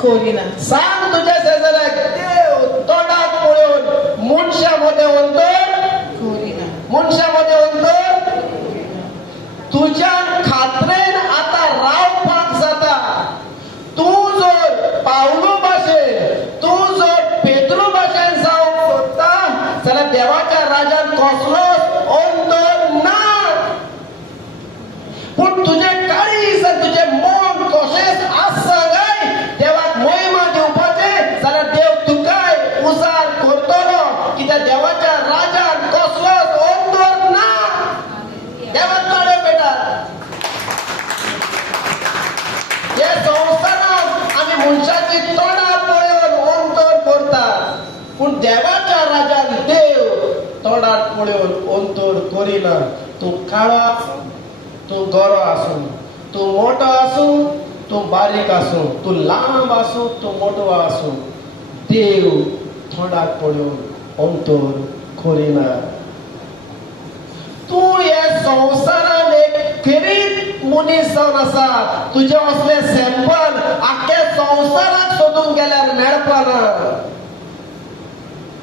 Corina. सांग तुझ्या शेजाऱ्याक, देव तोंडात पळोवन मनशामध्ये म्हणतो कोरिना. मनशामध्ये म्हणतो तुझ्या खात्रेन आता रावपाक जाता. तू जर पावलो भाशेन, तू जर पेद्रू भाशेन जावंक सोदता जाल्यार देवाच्या राज्यात कसलोच अंतर ना. पूण तुझे काळीज आनी तुझे मन तशेंच आसा काय देवाक महिमा दिवपाचे जाल्यार देव तुकाय उजार करतलो. कित्याक देवाच्या राज्यात कसलोच अंतर ना. देवाक ताळयो पेटात. हे संवसारांत आमी मनशाची तोंडां पळोवन अंतर करतात, पूण देवाच्या राज्यात देव तोंडात पळोवन अंतर करिना. तूं काळो आसूं, तूं गोरो आसूं, तूं मोठो आसूं, तूं बारीक आसूं, तूं लांब आसूं, तूं मोठो आसूं, देव तोंडाक पळोवन अंतर करिना. तूं हे संवसारांत एक खेरीत मनीस जावन आसा. तुजे असले सॅम्पल आख्या संवसाराक सोदून गेल्यार मेळपाना.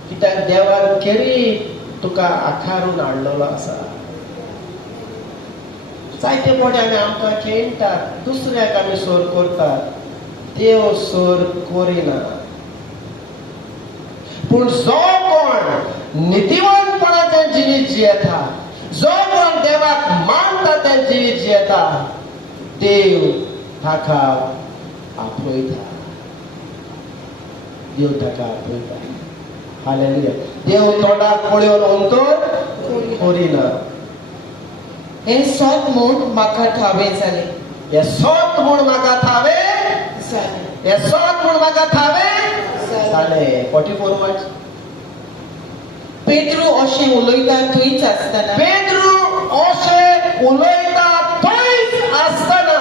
कित्याक देवान खेरीत तुका आकारून हाडलेलो आसा. जायते फावटी आमी आमकां खेळटात, दुसऱ्याक आमी सोर करतात, देव सोर करिना. पूण जो कोण नितीवंतपणाचें जिवीत जियेता, जो कोण देवाक मानता तें जिवीत जियेता, देव ताका आपयता. देव ताका आपयता. हालेलुया. देव तोंडाक पळोवन अंतर करिना. हे 7 म्हूण म्हाका ठावे जाले. हे 7 म्हूण म्हाका ठावे जाले. हे 7 म्हूण म्हाका ठावे जाले. 44 वर्स. पेद्रू अशें उलयता थंयच आसतना, पेद्रू अशें उलयता थंयच आसतना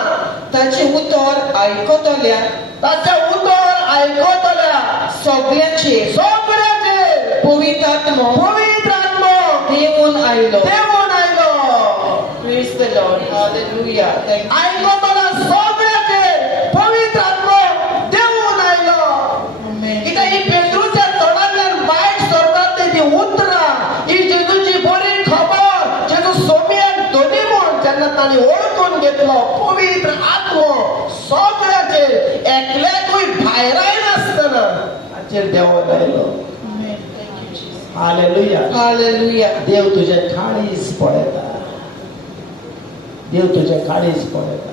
ताचें उतर आयकतल्या ताचें उतर आयकतल्या सगळ्यांचेर पवित्र आत्मो देवून आयलो. Praise the Lord. Hallelujah. Thank you. आयकतल्या सगळ्यांचेर पवित्र आत्मो देवून आयलो. Amen. कित्याक ही पेद्रूच्या तोंडांतल्यान भायर सरतात ती उतरां, ही जेजूची बरी खबर, जेजू सोम्यान धनी म्हूण जेन्ना तांणी ओळखून घेतलो, पवित्र आत्मो सगळ्यांचेर एकल्याकूय भायराय नासतना ताचेर देवून आयलो. Amen. Thank you, Jesus. Hallelujah. Hallelujah. देव तुझे काळीज पळयता. देव तुझे काळीज पळयता.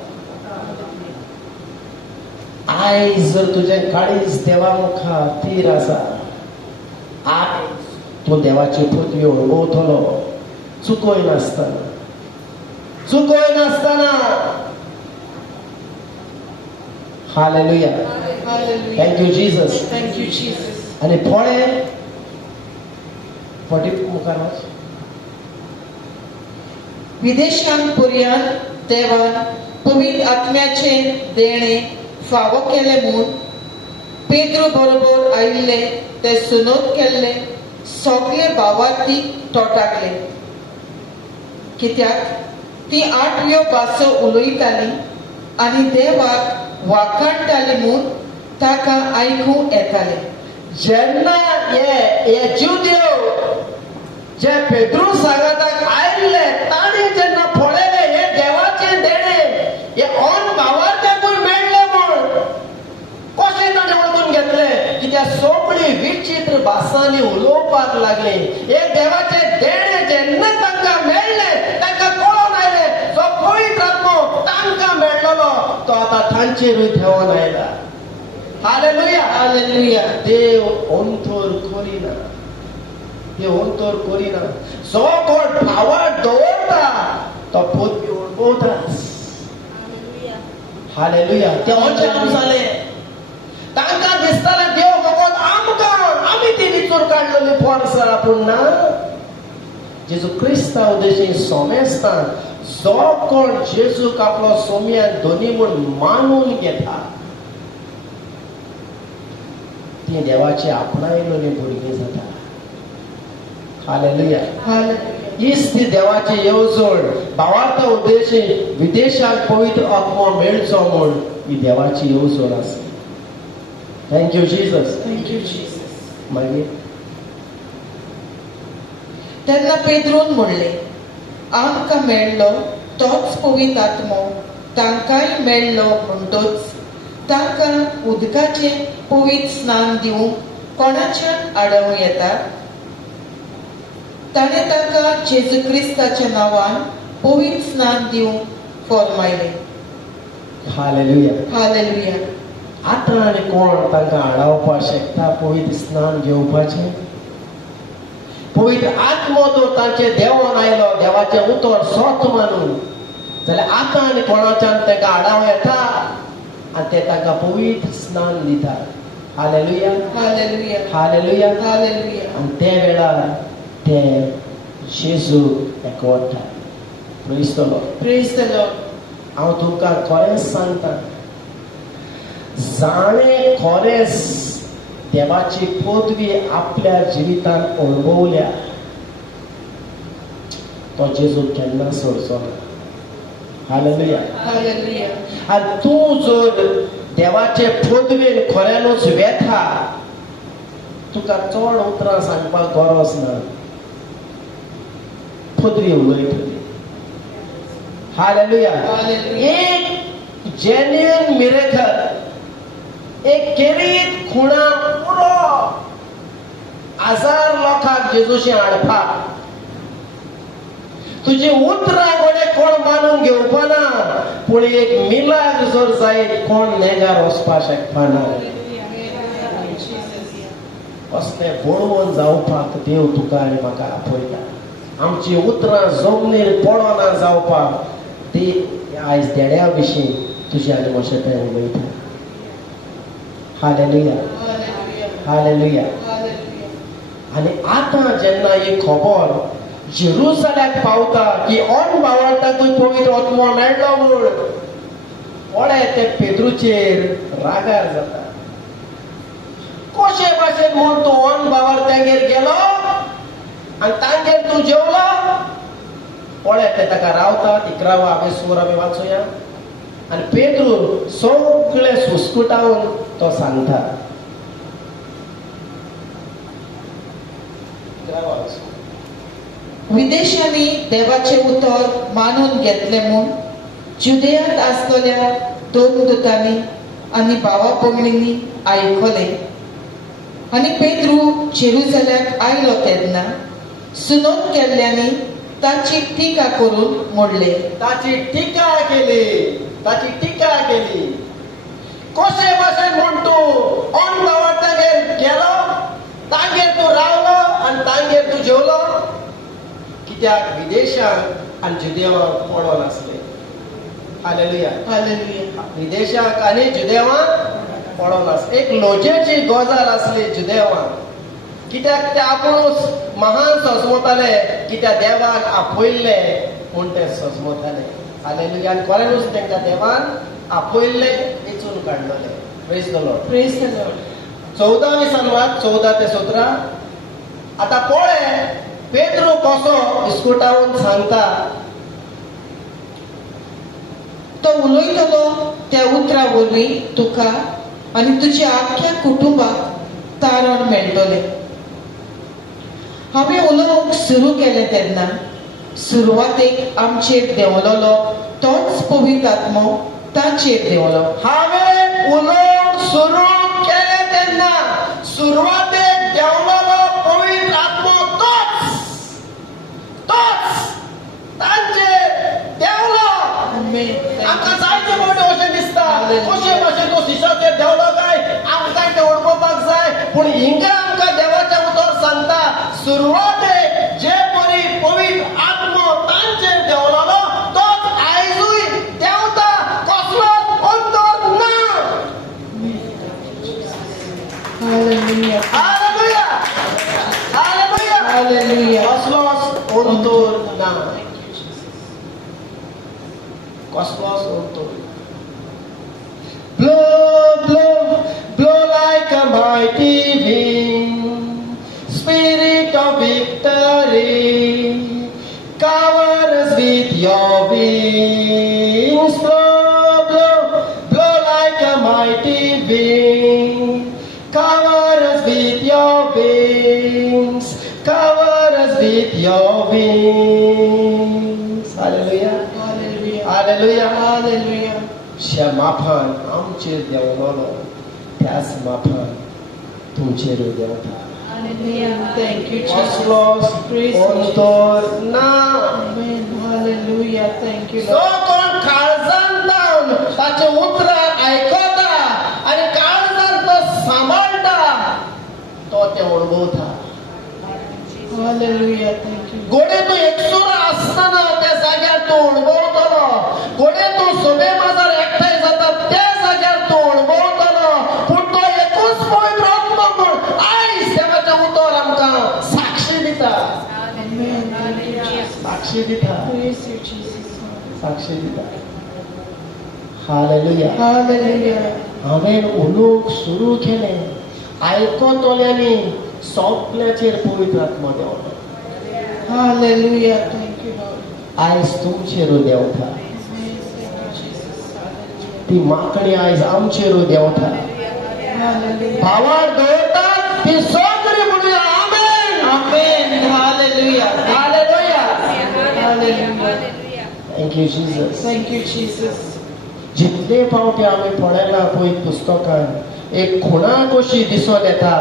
आयज जर तुझे काळीज देवा मुखार तीर आसा, आज तूं देवाची पृथ्वी अणभवतलो. चुकोय नासतना, चुकोय नासतना. Hallelujah. Hallelujah. Thank you Jesus. Thank you, Jesus. आणि फळे 40 मुखार वाच. विदेशांपर्यंत देवान पवित्र आत्म्याचे देणे फावो केले म्हूण पेद्रू बरोबर आयिल्ले ते सुनोद केल्ले सगळे भावार्थी तोटाकले. कित्याक ती 8व्यो भासो उलयताली आनी देवाक वाखाणटाली म्हूण ताका आयकूंक येताले. जेन्ना हे जुदेव जे पेद्रू सांगाताक आयिल्ले तांणी जेन्ना पळयले हे देवाचे देणे हे अन भावार्थ्याकूय मेळ्ळे म्हूण कशें ताणें वळखून घेतले. कित्याक सगळीं विचित्र भासांनी उलोवपाक लागले. हे देवाचे देणे जेन्ना तांकां मेळ्ळे तांकां कळोन आयले जो पवित्र आत्मो तांकां मेळ्ळलो तो आतां तांचेरूय देंवोन आयला. हालेलुया. हालेलुया. देव अंतर करिना. देव अंतर करिना. जो कोण भावार दवरता तो पृथ्वी अणभवताच. हालेलुया. ते अजाप जाले. तांकां दिसतालें देव फकत आमकां, आमी ती विचूर काडलेली परसा, पूण ना. जेजू क्रिस्तांव उद्देशीं सोमेस्तान जो कोण जेजूक आपलो सोम्यान धनी म्हूण मानून घेता ती देवाची आपणायलेली भुरगीं जाता. हालेलुया. हीच ती देवाची येवजण. भावार्थ उद्देशीं विदेशाक पवित्र आत्मो मेळचो म्हूण ही देवाची येवजण आसा. Thank you Jesus. Thank you Jesus. मागीर तेन्ना पेद्रून म्हणले, आमकां मेळ्ळो तोच पवित्र आत्मो तांकांय मेळ्ळो म्हणटोच तांकां उदकाचे पवित्र स्नान दिवंक कोणाच्यान आडवूं येता? ताणें तांकां जेजू क्रिस्ताच्या नांवान पवित्र स्नान दिवंक फर्मायलें. हालेलुया. हालेलुया. आतां आनी कोण तांकां आडावपाक शकता पवित्र स्नान घेवपाचें? पवित्र आत्मो जर तांचे देवान आयलो, देवाचें उतर सोत मानून, जाल्यार आतां आनी कोणाच्यान तांकां आडाव येता आनी ते तांकां पवित्र स्नान दिता. हालेलुया. हालेलुया. हालेलुया. हालेलुया. आनी ते वेळार ते जेजू एकवटा. Praise the Lord. Praise the Lord. हांव तुमकां खरेंच सांगता, जाणें खरेंच देवाची पदवी आपल्या जिवितांत अणभवल्या तो जेजू केन्ना सोडचो ना. हालेलुया. हालेलुया. आनी तूं जर देवाचे पदवेन खऱ्यानूच वेता, तुका चड उतरां सांगपाक गरज ना. पदवी उलयतली. हालेलुया. हालेलुया. एक जेन्युइन मिरेकल, एक केरीत खुणा पुरो 1000 लोकांक जेजूशी हाडपाक तुजी उतरां कोणे कोण मानून घेवपाना, पूण एक मिलाग जर जायत कोण नेगार वचपाक शकपाना. असले बळवून जावपाक देव तुका आनी म्हाका आपयता. आमची उतरां जमनीर पडोना जावपाक ती आयज देड्या विशीं तुजी आनी म्हजे थंय उलयता. हालेलुया. हालेलुया. आनी आतां जेन्ना ही खबर जेरुसलेमाक पावता की ऑन बावळटाकूय पवित्र आत्मो मेळ्ळो म्हूण, कोणे ते पेद्रूचेर रागार जाता. कशे भाशेन म्हूण तूं ऑन बावळट्यांगेर गेलो आनी तांगेर तूं जेवलो? कोणे ते ताका रावतात. 11 सूर आमी वाचुया. आनी पेद्रू सगळे सुस्कुटावन तो सांगता. विदेशांनी देवाचे उतर मानून घेतले म्हूण जुदेयांत आसलेल्या 2 दुतांनी आनी भावा भयणींनी आयकले. आनी पेद्रू जेरुसलेमाक आयलो तेन्ना सुनोद केल्ल्यांनी ताची टिका करून मोडले. ताची टिका केली. ताची टिका केली. कशे भाशेन म्हूण तूं ऑन बावळटागेर गेलो, तांगेर तूं रावलो आनी तांगेर तूं जेवलो? कित्याक विदेशांत आनी जुदेवांक पडोन आसले. हालेलुया. हालेलुया. विदेशाक आनी जुदेवांक पडोन आसले. एक लोजेची गजाल आसली जुदेवांक. कित्याक ते आपुणूच महान सजमताले, कित्याक देवान आपयल्ले म्हूण ते सजमताले. हालेलुया. आनी खरेंच तांकां देवान आपयल्ले, वेचून काडलेले. Praise the Lord. Praise the Lord. 14वी संवाद 14 ते 17. आतां पळय पेद्रू कसो इस्कुटावून सांगता. तो उलयतलो त्या उतरा वरवीं तुका आनी तुज्या आख्या कुटुंबाक तारण मेळटलें. हांवें उलोवंक सुरू केलें तेन्ना सुरवातेक आमचेर देंवलोलो तोच पवित्र आत्मो ताचेर देंवलो. हांवें उलोवंक सुरू केलें तेन्ना सुरवातेक देंवलोलो पवित्र आत्मो तोच तांचेर देंवलो. आमकां जायते फावटी अशें दिसता, कशे भाशेन तो शिशाचेर देंवलो काय आमकां तें ओळखोवपाक जाय. पूण हिंगा आमकां देवाचें उतर सांगता, सुरवातेक जे परी पवित्र आत्मो तांचेर देंवलोलो तोच आयजूय देंवता. कसलोच अंतर ना. हालेलुया. हालेलुया. हालेलुया. हालेलुया. कसलोच अंतर ना. कसलोच अंतर. Blow, blow, blow like a mighty wind, Spirit of victory, cover us with your wings. Blow, blow, blow like a mighty wind, hallelujah. Hallelujah. शे माफान आमचेर देंवलो त्याच माफान तुमचेर देंवता. Thank you, Jesus. असलोच Praise अंतर ना. Amen. Hallelujah. Thank you, जो Lord. कोण काळजान लावन ताचे उतरां आयकता आनी काळजान तो सांबाळटा तो ते अणभवता. Hallelujah. Thank you. गोडे तूं एकसूर आसतना त्या जाग्यार तूं अणभवतलो. गोडे तूं सभे माजार एकठांय जाता त्या जाग्यार तूं अणभवतलो. पूण तो एकूच पवित्र आत्मा म्हूण आयज देवाचें उतर आमकां साक्षी दिता. Amen. Thank you, Jesus. साक्षी दिता. Praise you, Jesus. साक्षी दिता. हालेलुया. Hallelujah. हांवेन उलोवंक सुरू केलें आयकतल्यांनी सगळ्याचेर पवित्र आत्मा देंवलो. Hallelujah. Thank you, Lord. आयज तुमचेर देंवता. Amen. Thank you, Jesus. Hallelujah. ती माकणी आयज आमचेर देंवता. Hallelujah. भावार दवरतात ती सगळी म्हणूया आमेन. Amen. Hallelujah. Hallelujah. Hallelujah. Thank you Jesus. Thank you, Jesus. जितले फावटी आमी पळयला पळय पुस्तकान एक खुणा कशी दिसून येता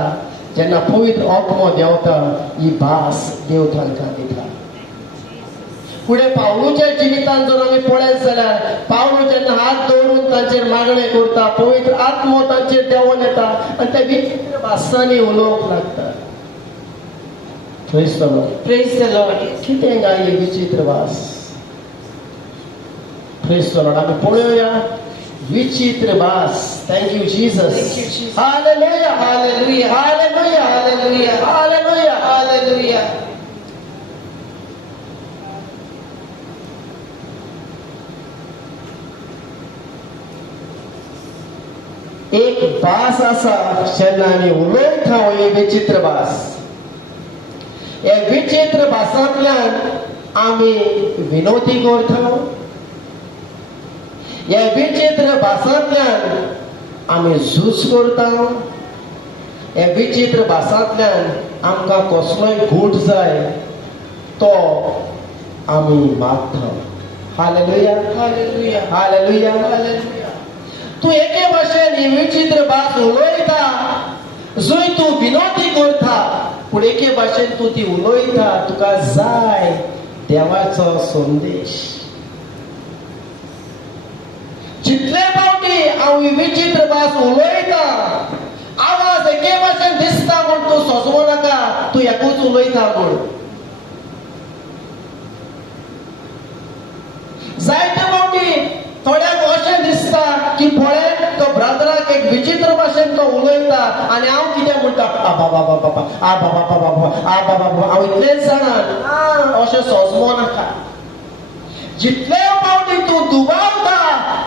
जेन्ना पवित्र आत्मो देंवता ही भास देव तांकां दिता. फुडें पावलूच्या जिवितांत जर आमी पळयत जाल्यार पावलू जेन्ना हात दवरून तांचेर मागणें करता पवित्र आत्मो तांचेर देंवून येता आनी ते विचित्र भासांनी उलोवंक लागता. Praise the Lord. Praise the Lord. कितें काय ही विचित्र भास. Praise the Lord. आमी पळोवया विचित्र भास. Thank you Jesus. Thank you, Jesus. Hallelujah. Hallelujah. Hallelujah. Hallelujah. Hallelujah. Hallelujah. एक भास आसा जेन्ना आमी उलयता ही विचित्र भास. हे विचित्र भासांतल्यान आमी विनोदी करता. हे विचित्र भासांतल्यान आमी झूज करता. हे विचित्र भासांतल्यान आमकां कसलोय गूट जाय तो आमी मागता. हालेलुया. Hallelujah. हालेलुया. Hallelujah. तू एके भाशेन ही विचित्र भास उलयता जंय तूं विनोदी करता पूण एके भाशेन तूं ती उलयता तुका जाय देवाचो संदेश. जितले फावटी हांव ही विचित्र भास उलयता आवाज एके भाशेन दिसता म्हूण तूं सोजमो नाका तूं एकूच उलयता म्हूण. जायते फावटी थोड्याक अशें दिसता की पळय तो ब्रदराक एक विचित्र भाशेन तो उलयता आनी हांव कितें म्हणटा आ बाबा बाबा आ बाबा बाबा आ बाबा बाबा हांव इतलेंच जाणा. अशें सोजमो नाका. जितले फावटी तूं दुबावता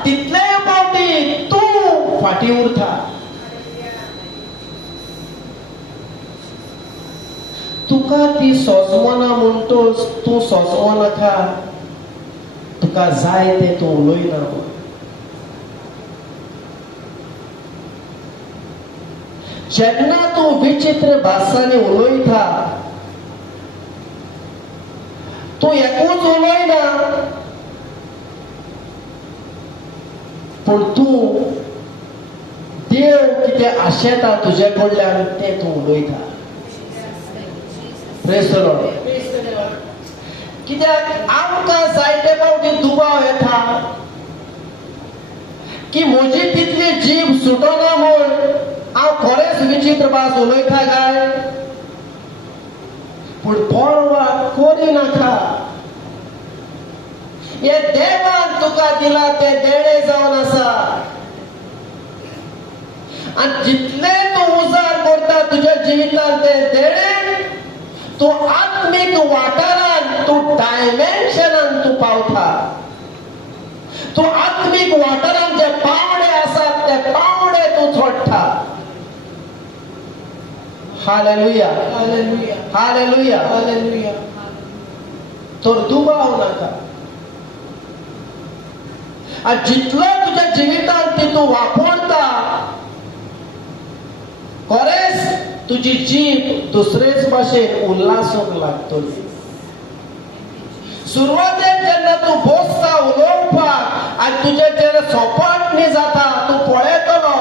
तितले फावटी तूं फाटीं उरता. तुका ती सोजमना म्हणटोच तूं सोजमो नाका. तुका जाय तें तूं उलयना. जेन्ना तूं विचित्र भासांनी उलयता तूं एकूच उलयना पूण तूं देव कितें आशेता तुजे कडल्यान तें तूं उलयता. Praise the Lord. Praise the Lord. कित्याक आमकां जायते फावटी दुबाव येता की म्हजी तितली जीभ सुटना म्हूण हांव खरेंच विचित्र भास उलयता काय पूण परवा करिनाका. हे देवान तुका दिला तें देणें जावन आसा आनी जितले तूं उजार करता तुज्या जिवितांत तें देणें तूं आत्मीक वाठारांत तूं डायमेन्शनान तूं पावता. तूं आत्मीक वाठारांत जे पावंडे आसात ते पावंडे तूं चोडटा. हालेलुया. Hallelujah. हालेलुया. Hallelujah. तर दुबाव नाका. आनी जितलो तुज्या जिवितांत ती तूं वापरता खरेंच तुजी जीभ दुसरेच भाशेन उल्हासूंक लागतली. सुरवातेक जेन्ना तूं बसता उलोवपाक तुझे सोपट न्ही जाता तू पळयतलो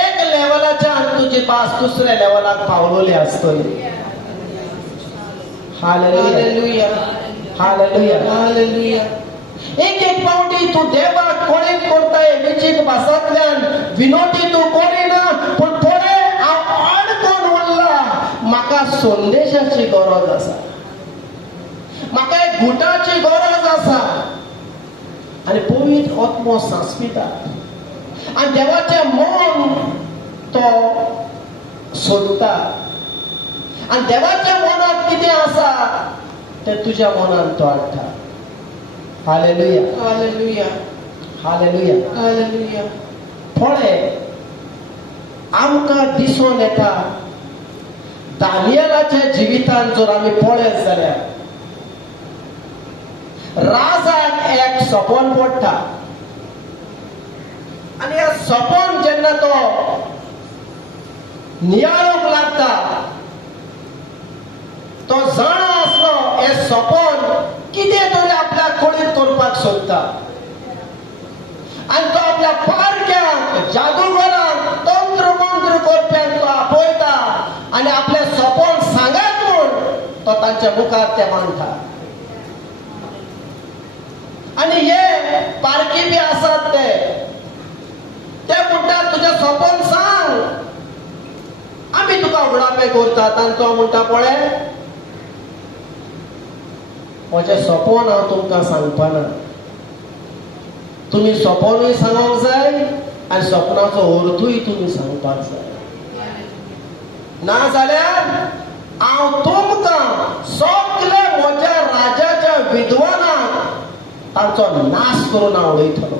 एक लेवलाच्यान तुजी भास दुसऱ्या लेवलाक पावलोली आसतली. Hallelujah hallelujah Hallelujah. एक एक पावटी तू देवाक कोणीत करताय विचित भासांतल्यान विनोदी तू कोरिना पूण थोडे हांव अडकून उरला. म्हाका संदेशाची गरज आसा, म्हाका एक गुटाची गरज आसा. आनी पवित्र आत्मो सांस्पिता आनी देवाचें मन तो सोदता. आनी देवाच्या मनात कितें आसा तें तुज्या मनान तो हाडटा. Hallelujah Hallelujah. हालेलुया. Hallelujah. थोडे आमकां दिसून येता दानियेलाच्या जिवितांत जर आमी पळयत जाल्यार राजाक एक सपन पडटा आनी ह्या सपन जेन्ना तो नियाळूंक लागता तो जाणा आसलो हे सपन कितें तरी आपल्या खोडीत करपाक सोदता. आनी तो आपल्या पारक्यांक जादूगरांक तंत्र मंत्र करप्यांक तो आपयता आनी आपले सपन सांगात म्हूण तो तांच्या मुखार ते मांडटा. आनी हे पारकी बी आसात ते म्हणटात तुजें सपन सांग आमी तुका उगडापे करतात. आनी तो म्हणटा पळय म्हजें सपन हांव तुमकां सांगपाना. तुमी सपनूय सांगोंक जाय आनी सपनाचो अर्थूय तुमी सांगपाक जाय. नाजाल्यार हांव तुमकां सगळे म्हज्या राजाच्या विद्वानाक तांचो नाश करून हांव उडयतलो.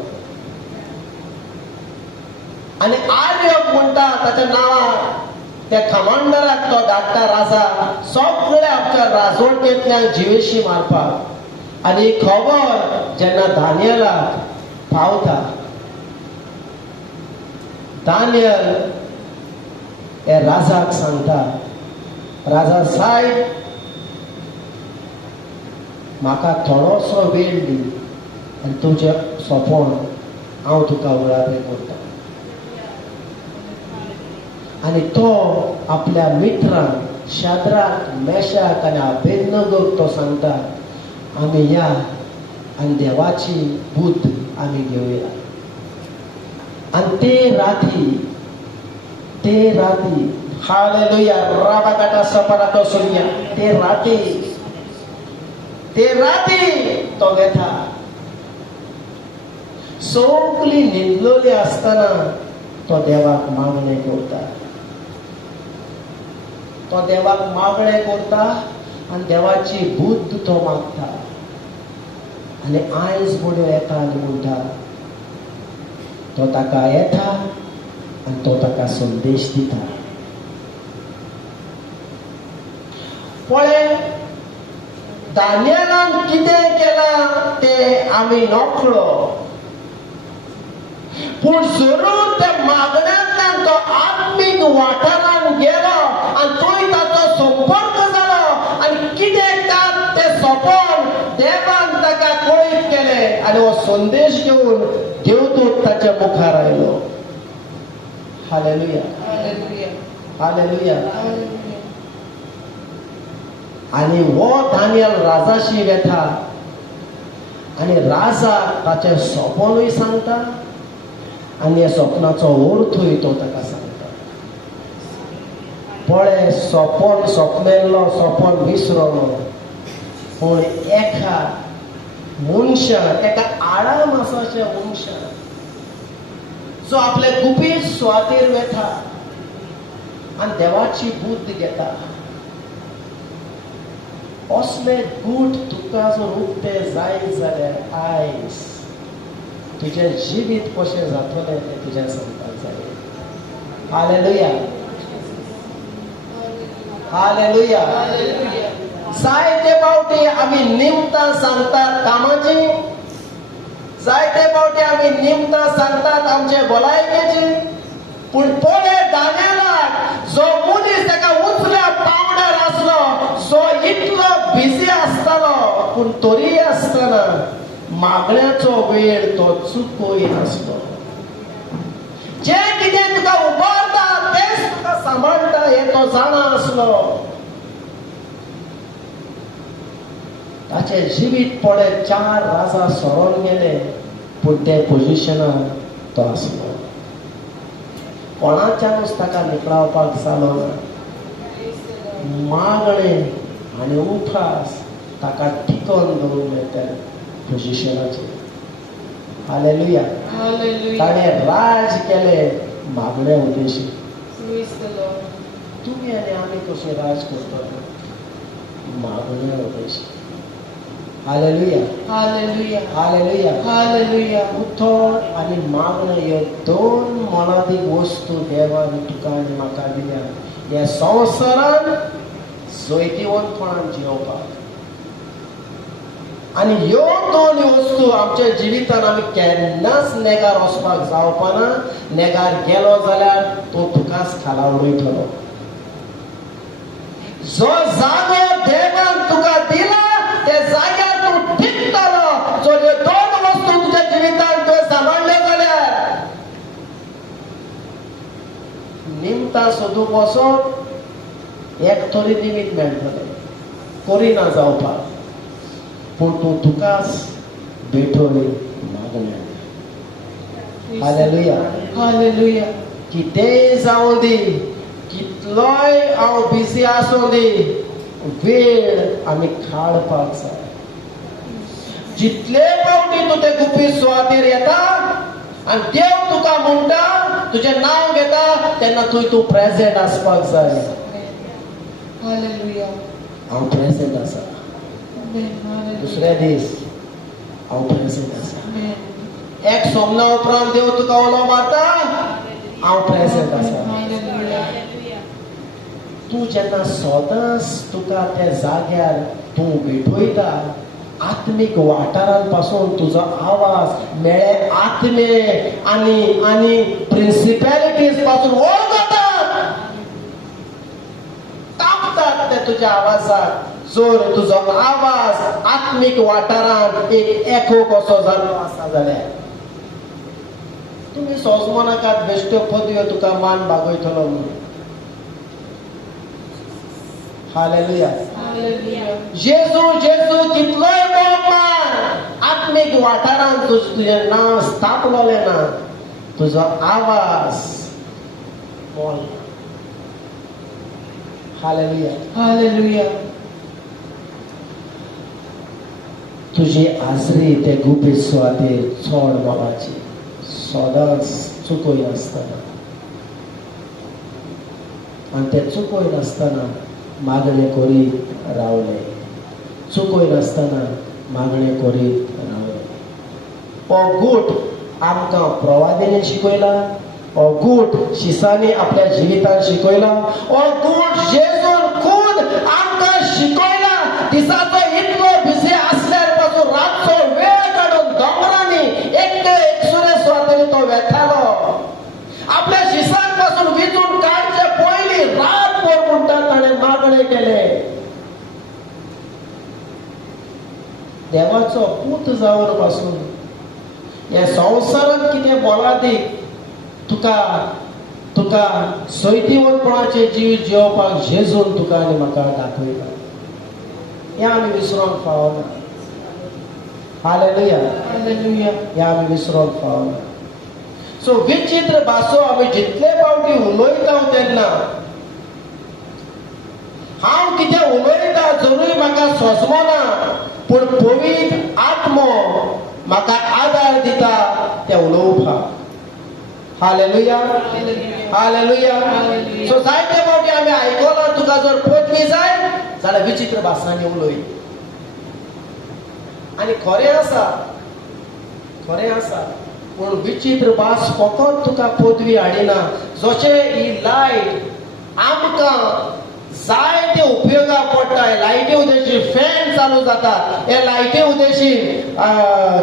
आनी आर्यक म्हणटा ताच्या नांवार त्या कमांडराक तो धाडटा राजा सगळ्या आमच्या राजवटेंतल्यान जिवेशी मारपाक. आनी ही खबर जेन्ना दानियेलाक पावता दानियल हे राजाक सांगता राजा साहेब म्हाका थोडोसो वेळ दी आनी तुजें सपन हांव तुका उगडापे करता. आनी तो आपल्या मित्रांक शाद्राक मेशाक आनी अबेदनगोक तो सांगता आमी या आनी देवाची बुद्ध आमी घेवया. आनी ते राती हालेलुया राबाकाटा सपनाटो सुनिया ते राती तो घेता. सगळी न्हिदलोली आसतना तो देवाक मागणें करता. तो देवाक मागणें करता आनी देवाची बुद्ध तो मागता. आनी आयज म्हणून येता आनी म्हणटा तो ताका येता आनी तो ताका संदेश दिता. पळय दानियेलान कितें केलां तें आमी नकळो पूण जरूर त्या मागण्यांतल्यान तो आत्मीक वाठारांत गेलो आनी थंय ताचो संपर्क जालो आनी कितें ते सपन देवान ताका कळीत केलें आनी हो संदेश घेवन देवदूत ताच्या मुखार आयलो. Hallelujah Hallelujah. हालेलुया. Hallelujah. आनी हो दानियल राजाशी वेता आनी राजा ताचें सपनूय सांगता आनी ह्या सपनाचो अर्थूय तो ताका सांगता. पळय सपन सपनेल्लो सपन विसरलो पूण एका मनशान एका आडाम आसाच्या मनशान जो आपले गुपीत सुवातेर वेता आनी देवाची बुद्ध घेता. असले गूट तुका जर उक्ते जायत जाल्यार आयज तुजें जिवीत कशें जातलें तें तुज्या सांगपाक जाय. Hallelujah hallelujah. जायते फावटी आमी निमतां सांगतात कामाची, जायते फावटी आमी निमतां सांगतात आमचे भलायकेची, पूण पळय दानियेलाक जो मनीस ताका उचल्या पावंड्यार आसलो जो इतलो बिजी आसतालो पूण तरी आसतना मागण्याचो वेळ तो चुकोय नासलो. जे कितें तुका उबारता तेच तुका सांबाळटा हे तो जाणा आसलो. ताचे जिवीत पळय 4 राजा सोडून गेले, पूण ते पोजिशनार तो आसलो. कोणाच्यानूच ताका निकळावपाक जालो ना. मागणे आनी उपास ताका टिकोवन दवरले त्या पोजिशनाचेर. हालेलुया. Hallelujah. ताणें राज केले मागण्या उद्देशी. Praise the Lord. तुम्ही आनी आमी कशे राज करता? मागण्या उद्देशी. हालेलुया. Hallelujah. हालेलुया. Hallelujah. उथोड आनी मागणें ह्यो 2 मोलादीक वस्तू देवान तुका आनी म्हाका दिल्या ह्या संवसारान जैतिवंतपणान जियोवपाक. आनी ह्यो 2 वस्तू आमच्या जिवितान आमी केन्नाच नेगार वचपाक जावपाना. नेगार गेलो जाल्यार तो तुकाच खाला उडयतलो. जो जागो देवान तुका दिला त्या जाग्यार तूं टिकतलो. जर ह्यो 2 वस्तू तुज्या जिवितान तुवें सांबाळल्यो जाल्यार निमतां सोदूंक वचोन एक तरी निमित मेळटलें करिना जावपाक. पूण तूं तुकाच भेटोय मागण्या. हालेलुया. Hallelujah. कितेंय जावं दी, कितलोय हांव बिजी आसूं दी, वेळ आमी काडपाक जाय. जितले फावटी तूं ते गुपीत सुवातेर येता आनी देव तुका म्हणटा, तुजें नांव घेता, तेन्ना तूं प्रेझेंट आसपाक जाय. Hallelujah. हांव प्रेझेंट आसा. Amen. Hallelujah. दुसरे दीस हांव प्रेझेंट आसा. Amen. एक सोमना उपरांत देव तुका उलो मारता, हांव प्रेझेंट आसा. Hallelujah. तूं जेन्ना सदांच तुका त्या जाग्यार तूं भेटोयता, आत्मीक वाठारान पासून तुजो आवाज मेळे आत्मे आनी प्रिन्सिपॅलिटीज पासून वळखतात, कापतात ते तुज्या आवाजाक. जर तुजो आवाज आत्मीक वाठारान एक एको कसो जाल्लो आसा जाल्यार तुमी सोजमो नाकात बेश्ट्यो पदव्यो तुका मान बागयतलो म्हणून. हालेलुया. Hallelujah. जेजू कितलोय बोब मार, आत्मीक वाठारान तुजें नांव स्थापलोलें ना, तुजो आवाज मोल. हालेलुया. Hallelujah. तुजी हाजरी ते गुपीत सुवातेर चड मोलाची. सदांच चुकोय नासतना आनी ते चुकोय नासतना मागणें करीत रावले. चुकोय नासतना मागणें करीत रावले. हो गूट आमकां प्रवादिनी शिकयला. हो गूट शिसांनी आपल्या जिवितान शिकयला. हो गूट जेजून खूद आमकां शिकयला. दिसाचो इतलो बिजी आसल्यार पासून रातचो वेळ काडून दोंगरांनी एकसुरे सुवातेर तो वेतालो. आपल्या शिसांक पासून विचून काडचे पयलीं रातभर म्हणटा ताणें मागणें केले. देवाचो पूत जावन पासून ह्या संवसारांत कितें मोलादीक तुका सैतिवंतपणाचे जीव जियोवपाक जेजून तुका आनी म्हाका दाखयता. हें आमी विसरोंक फावना. हालेलुया. Hallelujah. हें आमी विसरोंक फावना. सो विचित्र भासो आमी जितले फावटी उलयता तेन्ना हांव कितें उलयता जरूय म्हाका सोजमोना, पूण पवित्र आत्मो म्हाका आदार दिता तें उलोवपाक. हालेलुया. हालेलुया. सो जायते फावटी आमी आयकलां तुका जर पदवी जाय जाल्यार विचित्र भासांनी उलय. आनी खरें आसा पूण विचित्र भास फकत तुका पदवी हाडिना. जशें ही लायट आमकां जायते उपयोगाक पडटा. लायटी उदेशी फॅन चालू जातात, हे लायटी उदेशी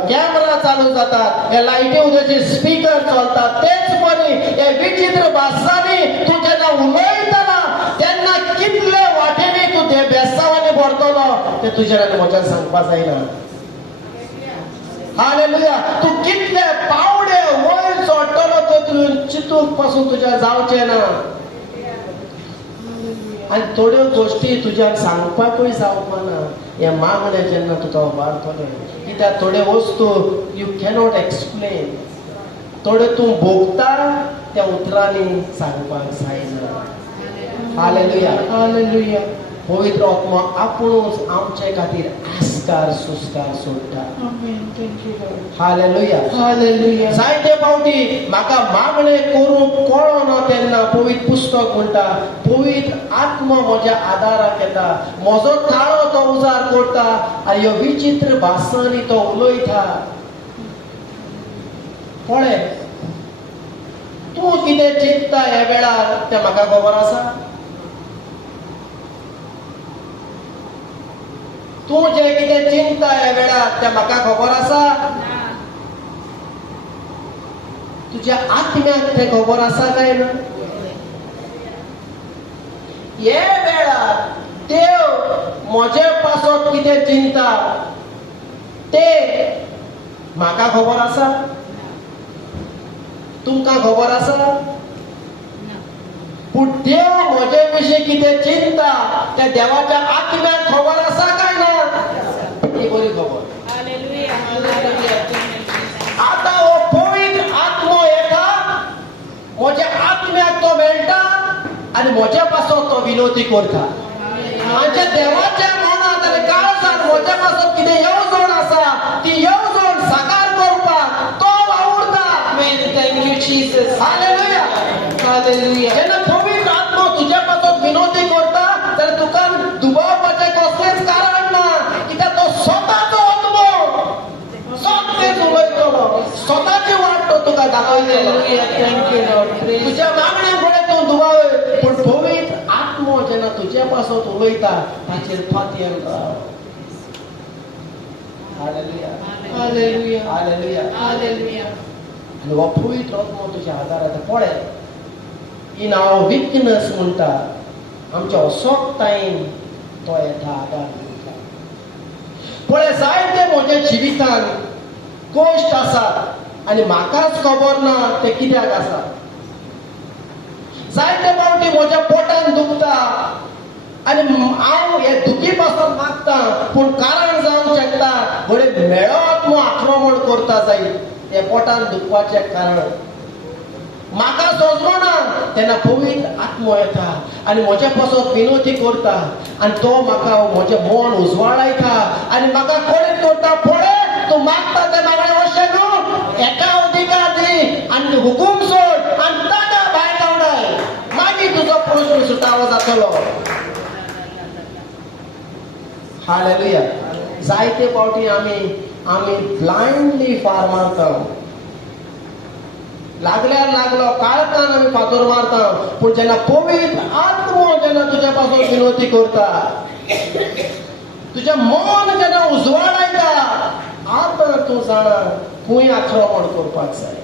कॅमेरा चालू जातात, हे लायटी उदेशी स्पीकर चलतात. तेच परी हे विचित्र भासांनी तूं जेन्ना उलयतना तेन्ना कितले वाटेनी तूं बेसांवांनी भरतलो तें तुजेर आनी म्हज्यान सांगपाक जायना. हालेलुया. तू कितले पावडे वयर चडटलो तो तुवें चिंतून पासून तुज्या जावचें ना. आनी थोड्यो गोश्टी तुज्यान सांगपाकूय जावपाना. हे मागणे जेन्ना तुका वाडटले, कित्याक थोड्यो वस्तू यू कॅनॉट एक्सप्लेन. थोडे तूं भोगता त्या उतरांनी सांगपाक जायना. हालेलुया. Hallelujah. पवित्र आत्मा आपुणूच आमचे खातीर आस्कार सुस्कार सोडटा. Amen. Thank you, Lord. Hallelujah. Hallelujah. जायते फावटी म्हाका मागणे करूंक कळना तेन्ना पवित्र पुस्तक म्हणटा पवित्र आत्मा म्हज्या आदाराक येता, म्हजो ताळो तो उजार करता आनी ह्यो विचित्र भासांनी तो उलयता. पळय, तूं कितें चिंतता ह्या वेळार तें म्हाका खबर आसा. तूं जें कितें चिंतता ह्या वेळार तें म्हाका खबर आसा. तुज्या आत्म्याक तें खबर आसा काय ना. हे वेळार देव म्हजे पासत कितें चिंता तें म्हाका खबर आसा. तुमकां खबर आसा. पूण देव म्हजे विशीं कितें चिंता तें देवाच्या आत्म्याक खबर आसा काय ना. ही बरी खबर. आता हो पवित्र आत्मो येता, म्हज्या आत्म्याक तो मेळटा आनी म्हज्या पासत तो विनोदी करता. म्हणजे देवाच्या मनांत आनी काळजांत म्हज्या पासत कितें येवजण आसा ती येवजण साकार करपाक तो वावुरता. Amen. Thank you, Jesus. Hallelujah. Hallelujah. जेन्ना पवित्र आत्मा तुज्या पासत विनोदी करता जाल्यार तुका दुबावपाचें कसलेंच कारण ना. कित्याक तो स्वताचो आत्मो सगळेच उलयतलो, स्वताची वाट तो तुका दाखयतलो. Hallelujah. Thank you, Lord. Praise. तुज्या मागण्या फुडें तूं दुबावय, पूण पवित्र आत्मो जेन्ना तुज्या पासत उलयता ताचेर फातयेन राव. हालेलुया. Hallelujah. हालेलुया. Hallelujah. आनी हो पवित्र आत्मो तुज्या आदाराक पळय. इन आवर विकनेस म्हणटा आमच्या असोगतायेन तो येता आदार दिता. पळय, जायते म्हज्या जिवितान गोश्ट आसात आनी म्हाकाच खबर ना ते कित्याक आसा. जायते फावटी म्हज्या पोटान दुखता आनी हांव हे दुखी पासून मागता, पूण कारण जावंक शकता घडये मेळो आत्मो आक्रमण करता जायत हे पोटान दुखपाचें कारण. म्हाका सोजमना तेन्ना पवित्र आत्मो येता आनी म्हज्या पासत विनोदी करता आनी तो म्हाका म्हजें मन उजवाडायता आनी म्हाका कळीत करता. पळय, तूं मागता तें मागणें अशें न्हू, एका अधिकार दी आनी हुकूम सोड आनी ताका भायर धांवडाय, मागीर तुजो प्रश्न सुटावो जातलो. हालेलुया. जायते फावटी आमी ब्लायंडली फार मारता. लागल्यार लागलो काळखान आमी फातर मारता, पूण जेन्ना पवित्र आत्मो जेन्ना तुज्या पासून विनोदी करता, तुजें मन जेन्ना उजवाडायता, आतां तूं जाणा खंय आक्रमण करपाक जाय.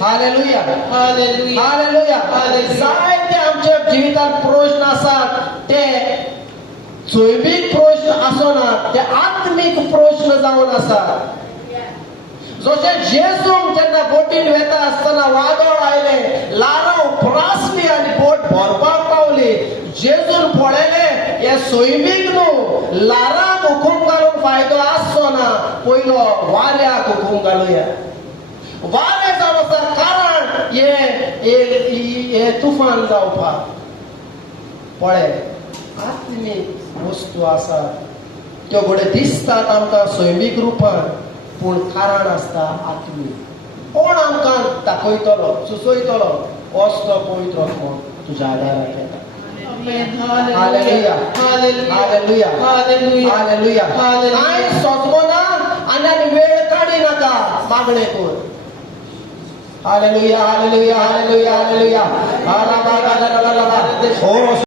हालेलुया. Hallelujah. हालेलुया. Hallelujah. जायते आमच्या जिवितांत प्रश्न आसात ते जैवीक प्रश्न आसनात, ते आत्मीक प्रश्न जावन आसात. जशें जेजूक जेन्ना बोटीन वेता आसतना वादळ आयलें, लारां उप्रासली आनी बोट भरपाक पावली. जेजून पळयलें हे सैमीक न्हू, लारांक हुकूम घालूंक फायदो आसचो ना, पयलो वाऱ्याक हुकूम घालुया. वारें जावन आसा कारण हे तुफान जावपाक. पळय, आत्मीक वस्तू आसात त्यो घडये दिसतात आमकां सैमीक रूपान, पूण कारण आसता आत्मीक. कोण आमकां दाखयतलो, सुचयतलो, असलो पवित्र आत्मो तुज्या आदाराक येता. Amen. Hallelujah. Hallelujah. Hallelujah. Hallelujah. Hallelujah. Hallelujah. कांय सोचमना आनी वेळ काडी नाका, मागणें कर. हालेलुया. हालेलुया. हालेलुया. हालेलुया.